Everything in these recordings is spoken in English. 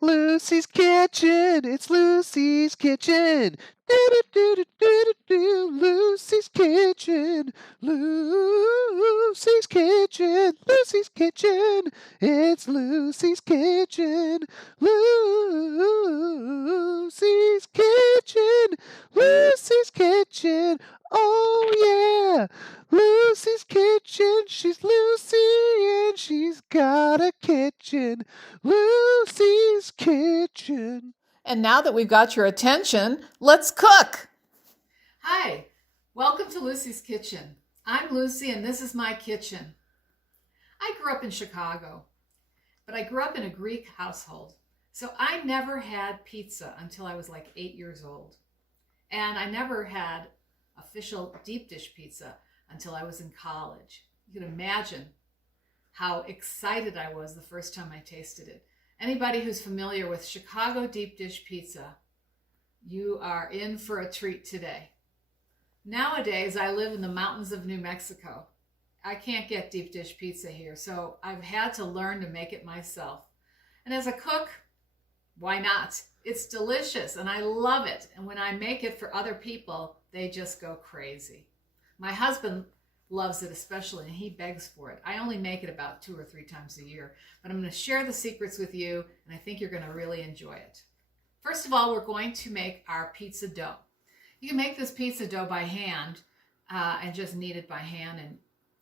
Lucy's Kitchen. It's Lucy's Kitchen. Do-do-do-do-do-do. Lucy's Kitchen. Lucy's Kitchen. Lucy's Kitchen. It's Lucy's Kitchen. Lucy's Kitchen. Lucy's Kitchen. Oh yeah. Lucy's Kitchen. She's Lucy and she's got a kitchen. Lucy's Kitchen. And now that we've got your attention, let's cook. Hi, welcome to Lucy's Kitchen. I'm Lucy and this is my kitchen. I grew up in Chicago, but I grew up in a Greek household. So I never had pizza until I was like 8 years old. And I never had official deep dish pizza until I was in college. You can imagine how excited I was the first time I tasted it. Anybody who's familiar with Chicago deep dish pizza, you are in for a treat today. Nowadays, I live in the mountains of New Mexico. I can't get deep dish pizza here, so I've had to learn to make it myself. And as a cook, why not? It's delicious and I love it. And when I make it for other people, they just go crazy. My husband loves it especially, and he begs for it. I only make it about 2 or 3 times a year, but I'm going to share the secrets with you, and I think you're going to really enjoy it. First of all, we're going to make our pizza dough. You can make this pizza dough by hand and just knead it by hand, and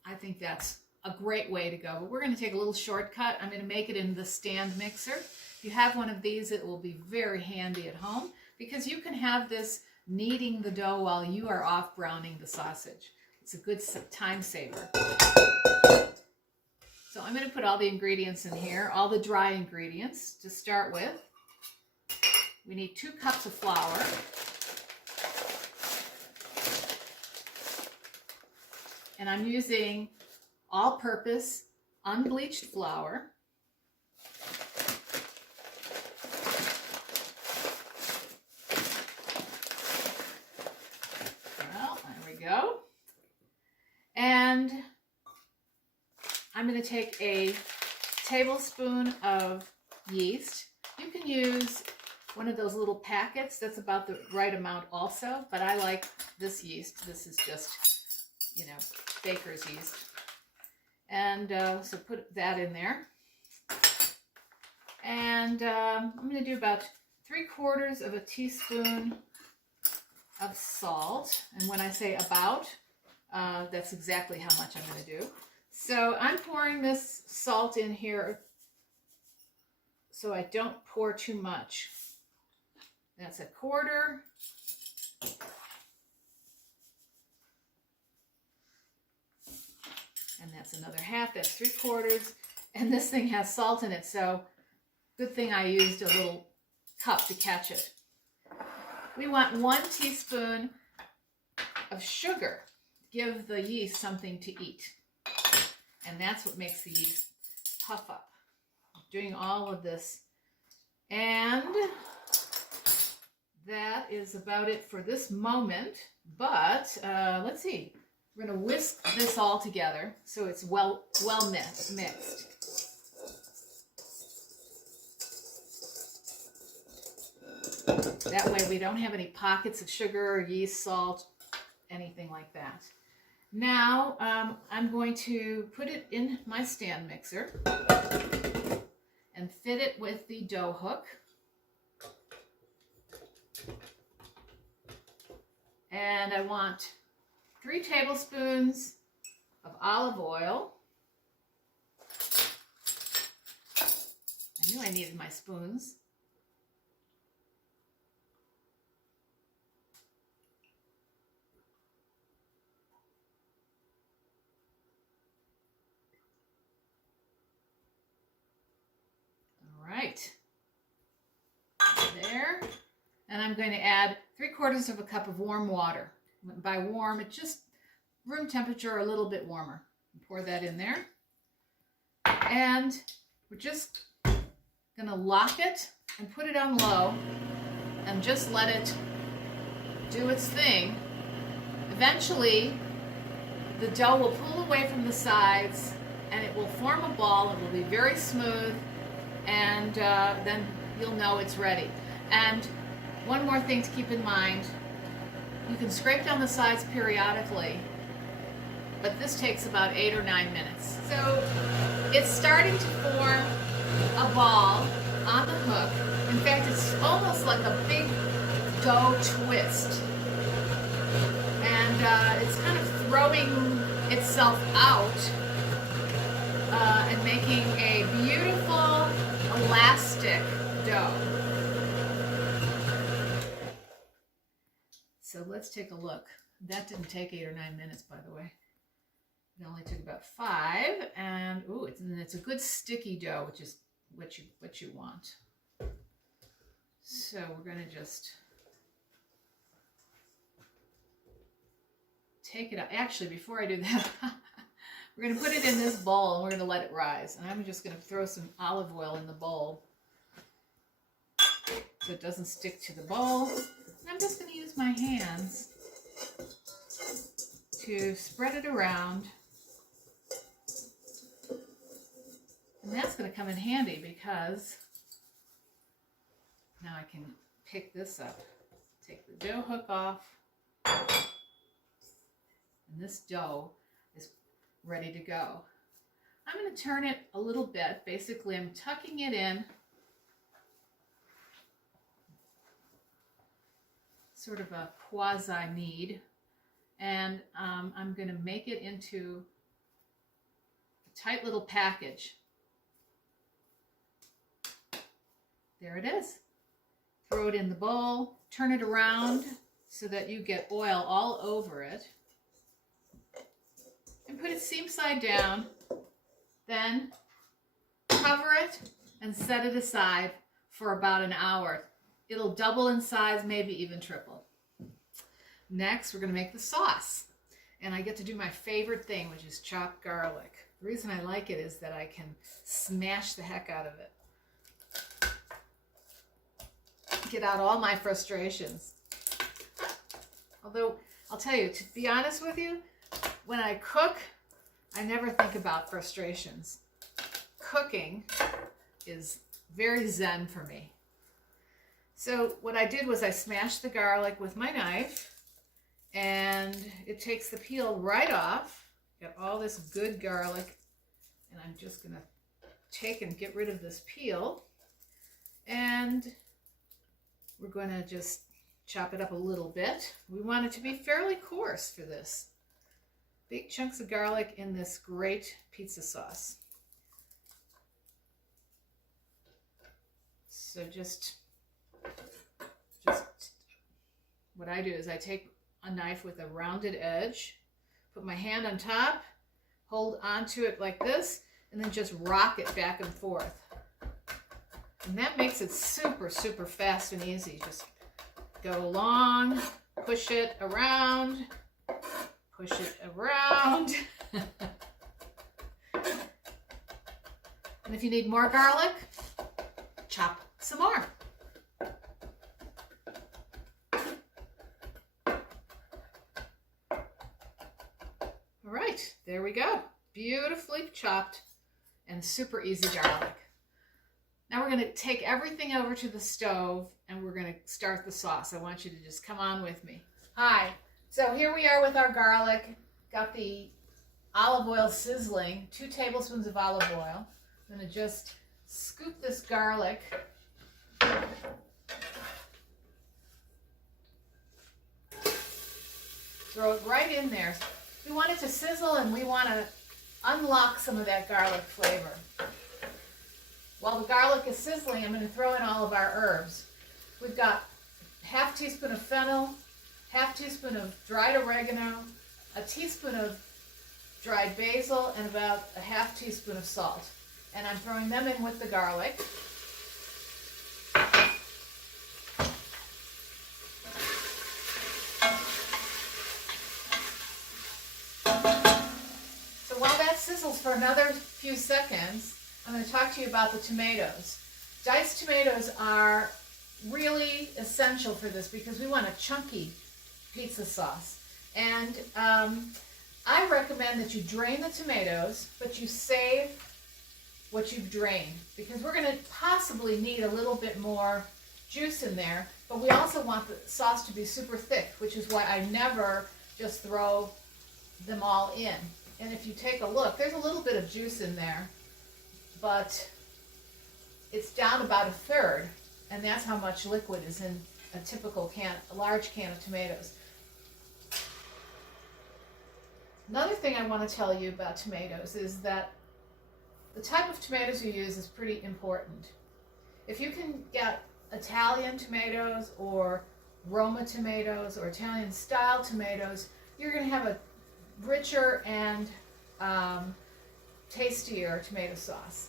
I think that's a great way to go. But we're going to take a little shortcut. I'm going to make it in the stand mixer. If you have one of these, it will be very handy at home because you can have this kneading the dough while you are off browning the sausage. It's a good time saver. So I'm going to put all the ingredients in here, all the dry ingredients to start with. We need 2 cups of flour. And I'm using all-purpose unbleached flour. Well, there we go. And I'm going to take a tablespoon of yeast. You can use one of those little packets. That's about the right amount also, but I like this yeast. This is just, baker's yeast. And so put that in there. And I'm going to do about 3/4 of a teaspoon of salt. And when I say about, that's exactly how much I'm going to do. So I'm pouring this salt in here so I don't pour too much. That's 1/4. And that's another 1/2. That's 3/4. And this thing has salt in it, so good thing I used a little cup to catch it. We want 1 teaspoon of sugar. Give the yeast something to eat. And that's what makes the yeast puff up. I'm doing all of this. And that is about it for this moment. But let's see. We're going to whisk this all together so it's well mixed. That way we don't have any pockets of sugar, yeast, salt, anything like that. Now I'm going to put it in my stand mixer and fit it with the dough hook. And I want 3 tablespoons of olive oil. I knew I needed my spoons. Right, there. And I'm going to add 3/4 of a cup of warm water. By warm, it's just room temperature or a little bit warmer. Pour that in there. And we're just going to lock it and put it on low and just let it do its thing. Eventually, the dough will pull away from the sides and it will form a ball. It will be very smooth. And then you'll know it's ready. And one more thing to keep in mind, you can scrape down the sides periodically, but this takes about 8 or 9 minutes. So it's starting to form a ball on the hook. In fact, it's almost like a big dough twist. And it's kind of throwing itself out and making a beautiful elastic dough. So let's take a look. That didn't take 8 or 9 minutes, by the way. It only took about 5, and ooh, it's a good sticky dough, which is what you want. So we're going to just take it out. Actually, before I do that, we're going to put it in this bowl and we're going to let it rise. And I'm just going to throw some olive oil in the bowl so it doesn't stick to the bowl. And I'm just going to use my hands to spread it around. And that's going to come in handy because now I can pick this up, take the dough hook off, and this dough is ready to go. I'm going to turn it a little bit. Basically, I'm tucking it in, sort of a quasi-knead, and I'm going to make it into a tight little package. There it is. Throw it in the bowl, turn it around so that you get oil all over it, and put it seam side down. Then cover it and set it aside for about an hour. It'll double in size, maybe even triple. Next, we're going to make the sauce. And I get to do my favorite thing, which is chopped garlic. The reason I like it is that I can smash the heck out of it. Get out all my frustrations. Although, I'll tell you, to be honest with you, when I cook, I never think about frustrations. Cooking is very zen for me. So what I did was I smashed the garlic with my knife, and it takes the peel right off. Got all this good garlic, and I'm just going to take and get rid of this peel. And we're going to just chop it up a little bit. We want it to be fairly coarse for this. Big chunks of garlic in this great pizza sauce. So just what I do is I take a knife with a rounded edge, put my hand on top, hold onto it like this, and then just rock it back and forth. And that makes it super, super fast and easy. Just go along, push it around, push it around. And if you need more garlic, chop some more. All right, there we go. Beautifully chopped and super easy garlic. Now we're going to take everything over to the stove and we're going to start the sauce. I want you to just come on with me. Hi. So here we are with our garlic. Got the olive oil sizzling, 2 tablespoons of olive oil. I'm going to just scoop this garlic. Throw it right in there. We want it to sizzle and we want to unlock some of that garlic flavor. While the garlic is sizzling, I'm going to throw in all of our herbs. We've got ½ teaspoon of fennel, ½ teaspoon of dried oregano, a teaspoon of dried basil, and about a ½ teaspoon of salt. And I'm throwing them in with the garlic. So while that sizzles for another few seconds, I'm going to talk to you about the tomatoes. Diced tomatoes are really essential for this because we want a chunky pizza sauce. And I recommend that you drain the tomatoes, but you save what you've drained, because we're going to possibly need a little bit more juice in there, but we also want the sauce to be super thick, which is why I never just throw them all in. And if you take a look, there's a little bit of juice in there, but it's down about a third, and that's how much liquid is in a typical can, a large can of tomatoes. Another thing I want to tell you about tomatoes is that the type of tomatoes you use is pretty important. If you can get Italian tomatoes or Roma tomatoes or Italian style tomatoes, you're going to have a richer and tastier tomato sauce.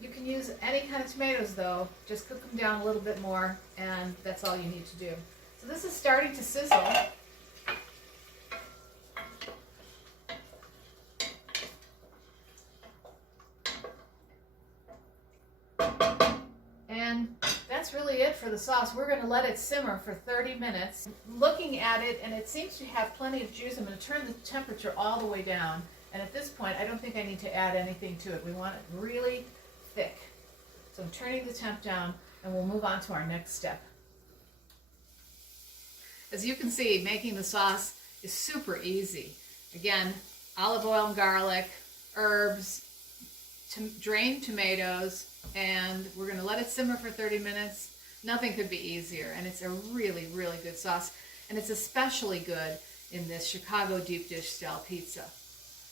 You can use any kind of tomatoes though, just cook them down a little bit more, and that's all you need to do. So this is starting to sizzle. And that's really it for the sauce. We're going to let it simmer for 30 minutes. Looking at it, and it seems to have plenty of juice, I'm going to turn the temperature all the way down. And at this point, I don't think I need to add anything to it. We want it really thick. So I'm turning the temp down, and we'll move on to our next step. As you can see, making the sauce is super easy. Again, olive oil and garlic, herbs, drained tomatoes, and we're going to let it simmer for 30 minutes. Nothing could be easier, and it's a really, really good sauce, and it's especially good in this Chicago deep dish style pizza.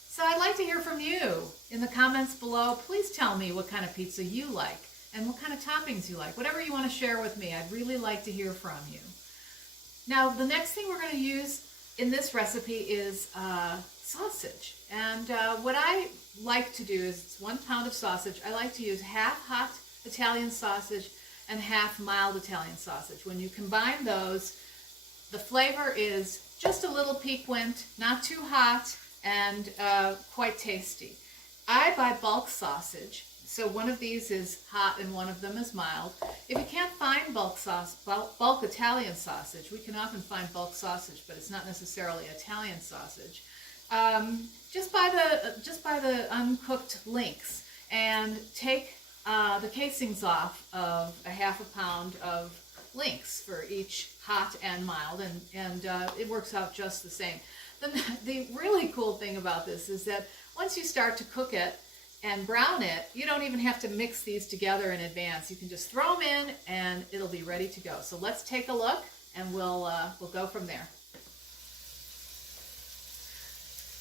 So I'd like to hear from you in the comments below. Please tell me what kind of pizza you like and what kind of toppings you like. Whatever you want to share with me, I'd really like to hear from you. Now, the next thing we're going to use in this recipe is sausage. And what I like to do is, it's 1 pound of sausage. I like to use half hot Italian sausage and half mild Italian sausage. When you combine those, the flavor is just a little piquant, not too hot, and quite tasty. I buy bulk sausage, so one of these is hot and one of them is mild. If you can't find bulk Italian sausage, we can often find bulk sausage, but it's not necessarily Italian sausage. Just buy the uncooked links and take the casings off of a half a pound of links for each hot and mild, and it works out just the same. The really cool thing about this is that once you start to cook it and brown it, you don't even have to mix these together in advance. You can just throw them in and it'll be ready to go. So let's take a look, and we'll go from there.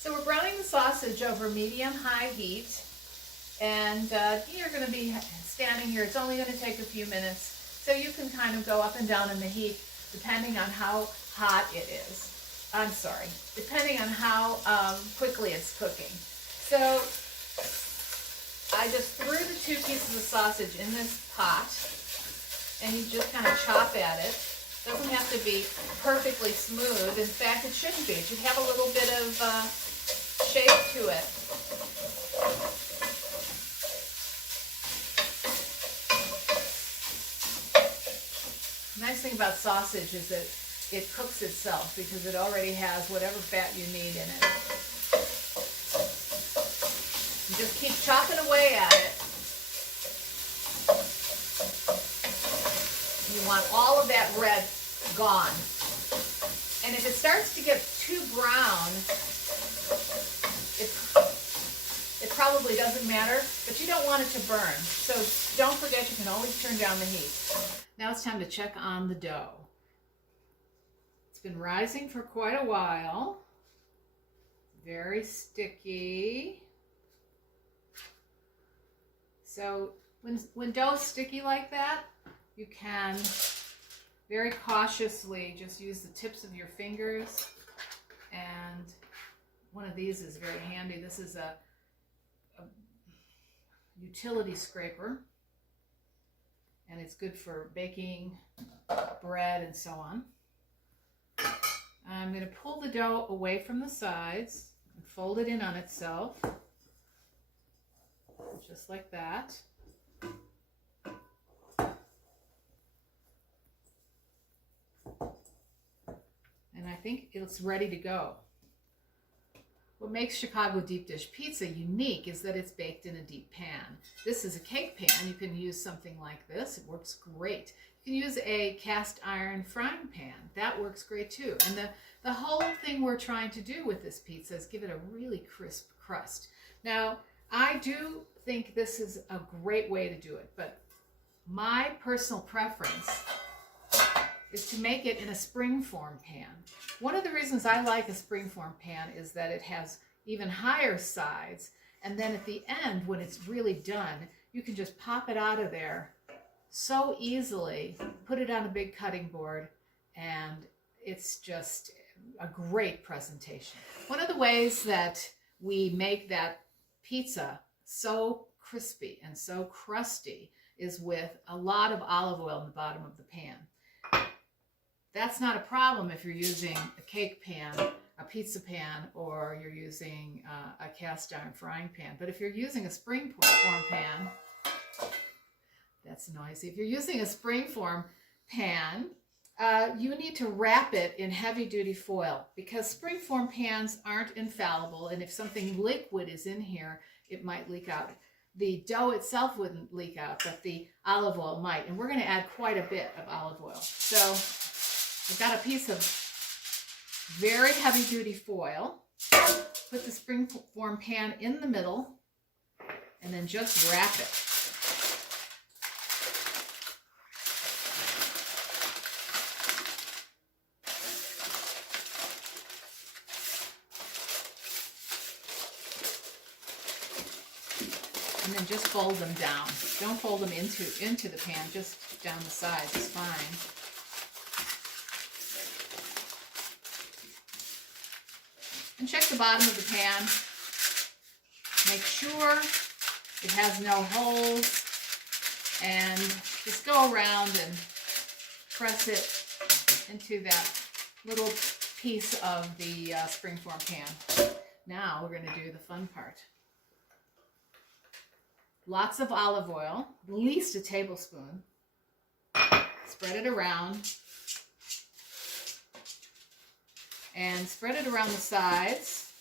So we're browning the sausage over medium-high heat, and you're going to be standing here. It's only going to take a few minutes, so you can kind of go up and down in the heat depending on how hot it is. I'm sorry, depending on how quickly it's cooking. So I just threw the 2 pieces of sausage in this pot, and you just kind of chop at it. It doesn't have to be perfectly smooth. In fact, it shouldn't be. It should have a little bit of shape to it. The nice thing about sausage is that it cooks itself because it already has whatever fat you need in it. You just keep chopping away at it. You want all of that red gone. And if it starts to get too brown, it probably doesn't matter, but you don't want it to burn. So don't forget, you can always turn down the heat. Now it's time to check on the dough. It's been rising for quite a while. Very sticky. So when dough's sticky like that, you can very cautiously just use the tips of your fingers, and one of these is very handy. This is a utility scraper, and it's good for baking bread and so on. I'm going to pull the dough away from the sides and fold it in on itself, just like that. And I think it's ready to go. What makes Chicago deep dish pizza unique is that it's baked in a deep pan. This is a cake pan. You can use something like this. It works great. You can use a cast iron frying pan. That works great too. And the whole thing we're trying to do with this pizza is give it a really crisp crust. Now, I do think this is a great way to do it, but my personal preference is to make it in a springform pan. One of the reasons I like a springform pan is that it has even higher sides, and then at the end, when it's really done, you can just pop it out of there so easily, put it on a big cutting board, and it's just a great presentation. One of the ways that we make that pizza so crispy and so crusty is with a lot of olive oil in the bottom of the pan. That's not a problem if you're using a cake pan, a pizza pan, or you're using a cast iron frying pan. But if you're using a springform pan, that's noisy. If you're using a springform pan, you need to wrap it in heavy-duty foil because springform pans aren't infallible, and if something liquid is in here, it might leak out. The dough itself wouldn't leak out, but the olive oil might, and we're going to add quite a bit of olive oil. So I've got a piece of very heavy-duty foil. Put the springform pan in the middle, and then just wrap it. And then just fold them down. Don't fold them into the pan, just down the sides is fine. And check the bottom of the pan. Make sure it has no holes, and just go around and press it into that little piece of the springform pan. Now we're going to do the fun part. Lots of olive oil, at least a tablespoon. Spread it around. And spread it around the sides.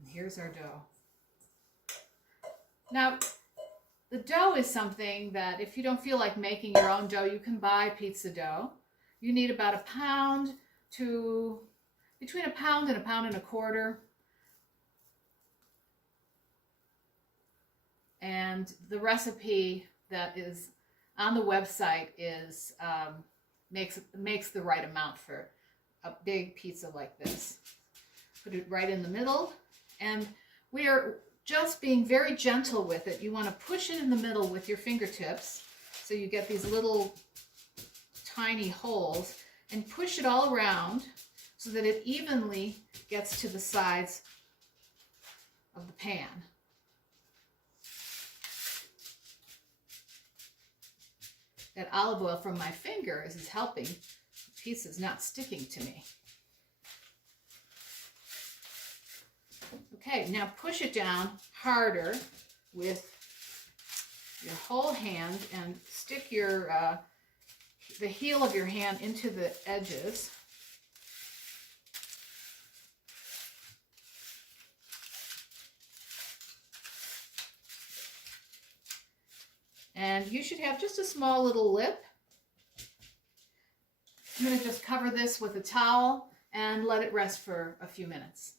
And here's our dough. Now, the dough is something that if you don't feel like making your own dough, you can buy pizza dough. You need about between a pound and a pound and a quarter. And the recipe that is on the website is makes the right amount for a big pizza like this. Put it right in the middle, and we are just being very gentle with it. You want to push it in the middle with your fingertips so you get these little tiny holes, and push it all around so that it evenly gets to the sides of the pan. That olive oil from my fingers is helping the pieces not sticking to me. Okay, now push it down harder with your whole hand and stick your the heel of your hand into the edges. And you should have just a small little lip. I'm going to just cover this with a towel and let it rest for a few minutes.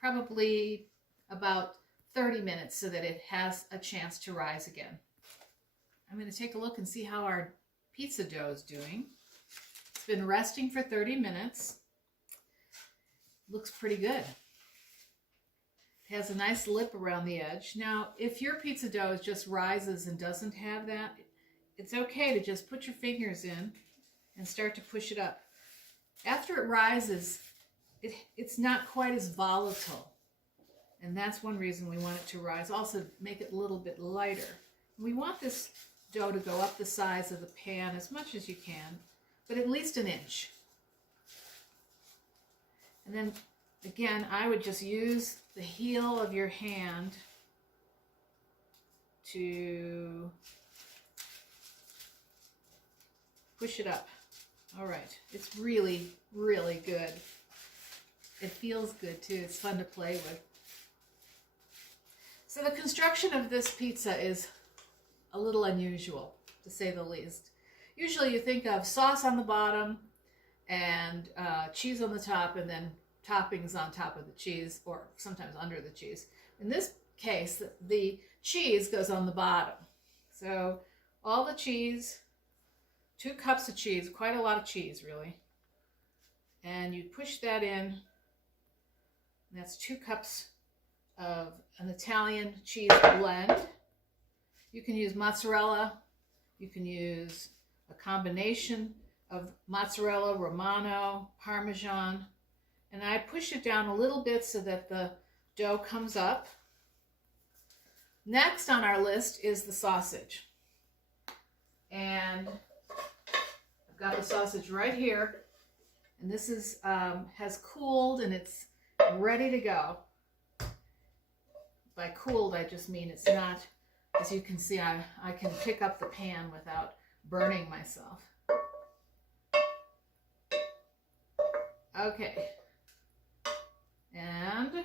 Probably about 30 minutes so that it has a chance to rise again. I'm going to take a look and see how our pizza dough is doing. It's been resting for 30 minutes. Looks pretty good. It has a nice lip around the edge. Now, if your pizza dough just rises and doesn't have that, it's okay to just put your fingers in and start to push it up. After it rises, it's not quite as volatile. And that's one reason we want it to rise. Also, make it a little bit lighter. We want this dough to go up the sides of the pan as much as you can, but at least an inch. And then again, I would just use the heel of your hand to push it up. All right, it's really, really good. It feels good too. It's fun to play with. So the construction of this pizza is a little unusual, to say the least. Usually you think of sauce on the bottom and cheese on the top, and then toppings on top of the cheese, or sometimes under the cheese. In this case, the cheese goes on the bottom. So all the cheese, 2 cups of cheese, quite a lot of cheese really. And you push that in. That's 2 cups of an Italian cheese blend. You can use mozzarella. You can use a combination of mozzarella, Romano, Parmesan. And I push it down a little bit so that the dough comes up. Next on our list is the sausage. And I've got the sausage right here. And this is has cooled and it's ready to go. By cooled, I just mean it's not, as you can see, I can pick up the pan without burning myself. Okay. And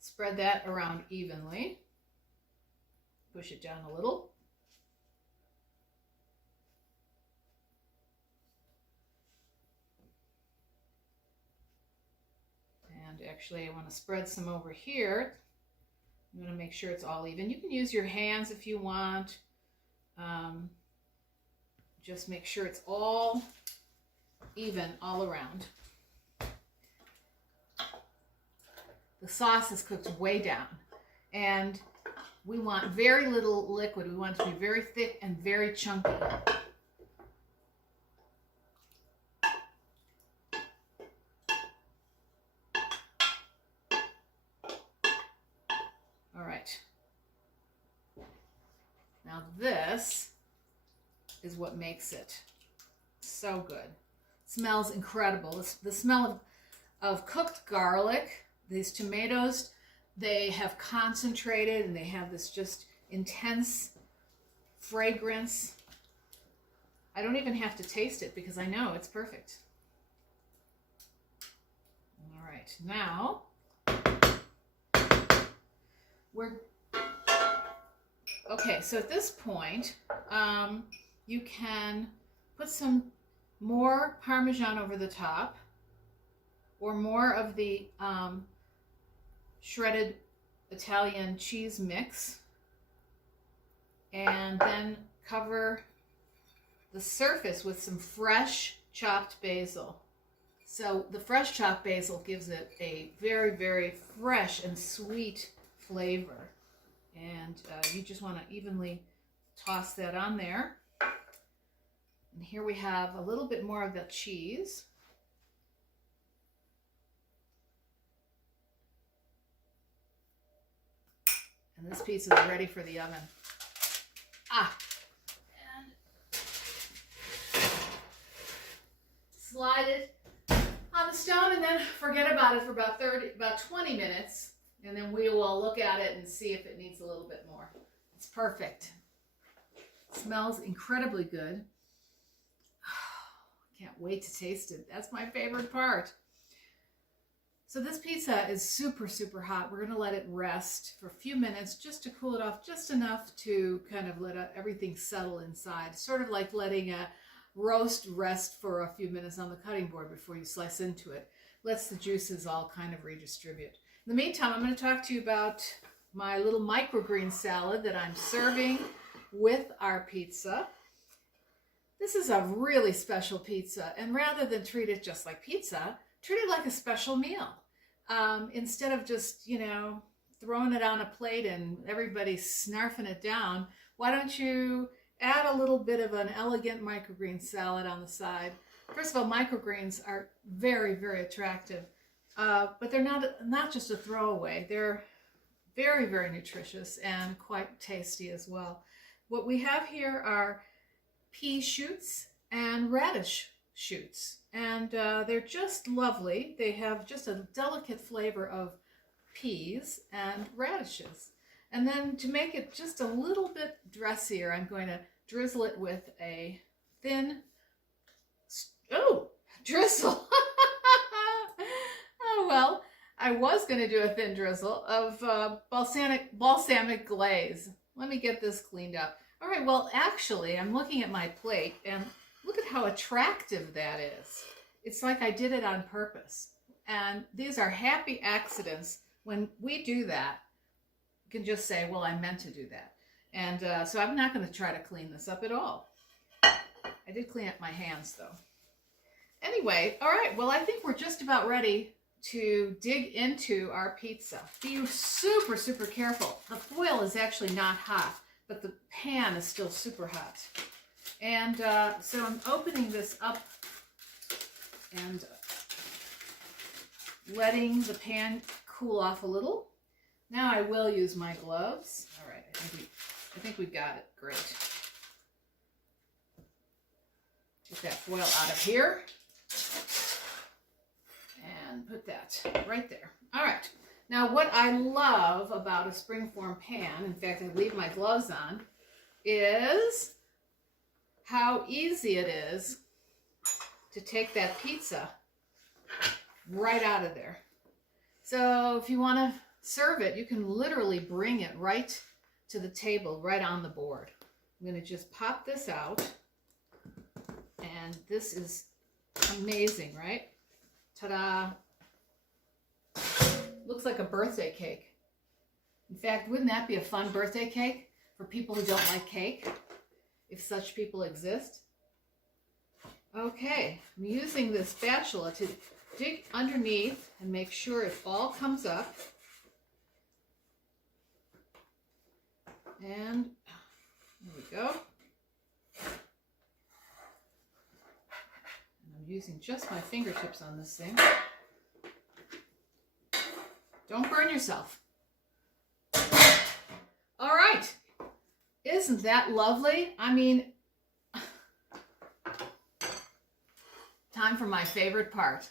spread that around evenly. Push it down a little. And actually I want to spread some over here. I'm going to make sure it's all even. You can use your hands if you want. Just make sure it's all even all around. The sauce is cooked way down. And we want very little liquid. We want it to be very thick and very chunky. All right. Now this is what makes it so good. It smells incredible. The smell of cooked garlic, these tomatoes, they have concentrated and they have this just intense fragrance. I don't even have to taste it because I know it's perfect. All right, now okay, so at this point, you can put some more Parmesan over the top, or more of the shredded Italian cheese mix, and then cover the surface with some fresh chopped basil. So the fresh chopped basil gives it a very, very fresh and sweet flavor. And you just want to evenly toss that on there. And here we have a little bit more of the cheese. And this pizza is ready for the oven. And slide it on the stone and then forget about it for about 20 minutes. And then we will look at it and see if it needs a little bit more. It's perfect. It smells incredibly good. Can't wait to taste it. That's my favorite part. So this pizza is super, super hot. We're going to let it rest for a few minutes just to cool it off, just enough to kind of let everything settle inside. Sort of like letting a roast rest for a few minutes on the cutting board before you slice into it. Lets the juices all kind of redistribute. In the meantime, I'm going to talk to you about my little microgreen salad that I'm serving with our pizza. This is a really special pizza, and rather than treat it just like pizza, treat it like a special meal. Instead of just, throwing it on a plate and everybody snarfing it down, why don't you add a little bit of an elegant microgreen salad on the side? First of all, microgreens are very, very attractive, but they're not just a throwaway. They're very, very nutritious and quite tasty as well. What we have here are pea shoots and radish shoots, and they're just lovely. They have just a delicate flavor of peas and radishes. And then to make it just a little bit dressier, I'm going to drizzle it with a thin Oh, drizzle. Oh, well, I was going to do a thin drizzle of balsamic glaze. Let me get this cleaned up. All right, well, actually, I'm looking at my plate, and look at how attractive that is. It's like I did it on purpose. And these are happy accidents. When we do that, you can just say, well, I meant to do that. And so I'm not going to try to clean this up at all. I did clean up my hands, though. Anyway, all right, well, I think we're just about ready to dig into our pizza. Be super, super careful. The foil is actually not hot, but the pan is still super hot. And so I'm opening this up and letting the pan cool off a little. Now I will use my gloves. All right, I think we've got it. Great. Get that foil out of here. And put that right there. All right. Now what I love about a springform pan, in fact I leave my gloves on, is how easy it is to take that pizza right out of there. So if you want to serve it, you can literally bring it right to the table, right on the board. I'm going to just pop this out. And this is amazing, right? Ta-da! Looks like a birthday cake. In fact, wouldn't that be a fun birthday cake for people who don't like cake, if such people exist? Okay, I'm using this spatula to dig underneath and make sure it all comes up. And there we go. And I'm using just my fingertips on this thing. Don't burn yourself. All right. Isn't that lovely? I mean, time for my favorite part.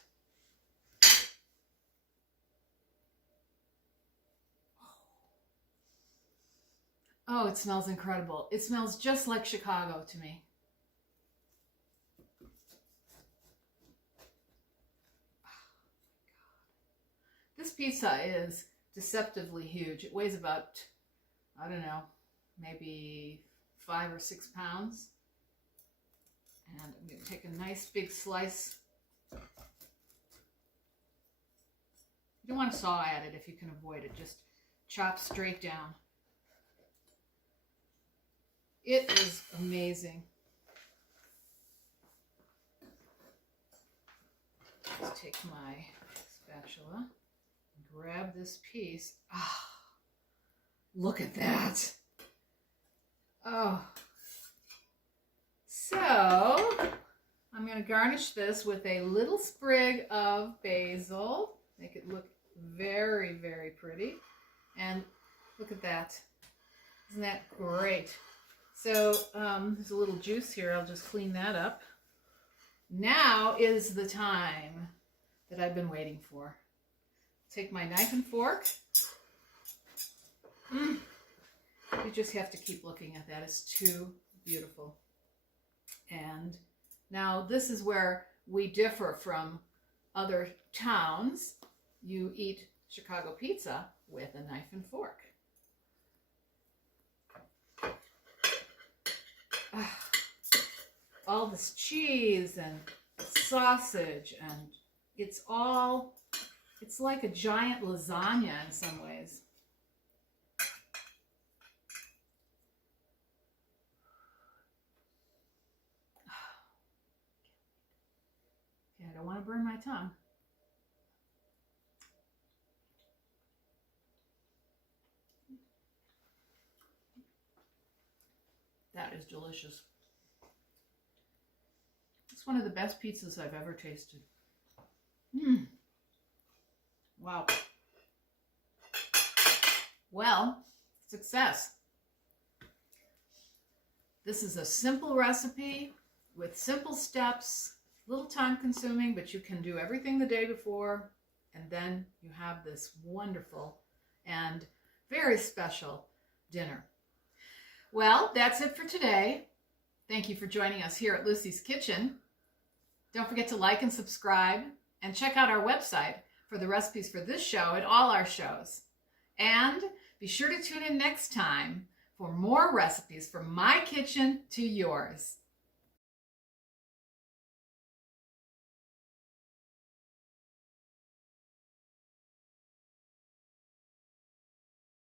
Oh, it smells incredible. It smells just like Chicago to me. This pizza is deceptively huge. It weighs about, I don't know, maybe 5 or 6 pounds. And I'm going to take a nice big slice. You don't want to saw at it if you can avoid it. Just chop straight down. It is amazing. Let's take my spatula and grab this piece. Ah, look at that. Oh. So, I'm going to garnish this with a little sprig of basil. Make it look very, very pretty. And look at that. Isn't that great? So there's a little juice here. I'll just clean that up. Now is the time that I've been waiting for. Take my knife and fork. You just have to keep looking at that. It's too beautiful. And now this is where we differ from other towns. You eat Chicago pizza with a knife and fork. All this cheese and sausage, and it's like a giant lasagna in some ways. Okay, I don't want to burn my tongue. That is delicious. It's one of the best pizzas I've ever tasted. Wow. Well, success. This is a simple recipe with simple steps, little time consuming, but you can do everything the day before, and then you have this wonderful and very special dinner. Well, that's it for today. Thank you for joining us here at Lucy's Kitchen. Don't forget to like and subscribe, and check out our website for the recipes for this show and all our shows. And be sure to tune in next time for more recipes from my kitchen to yours.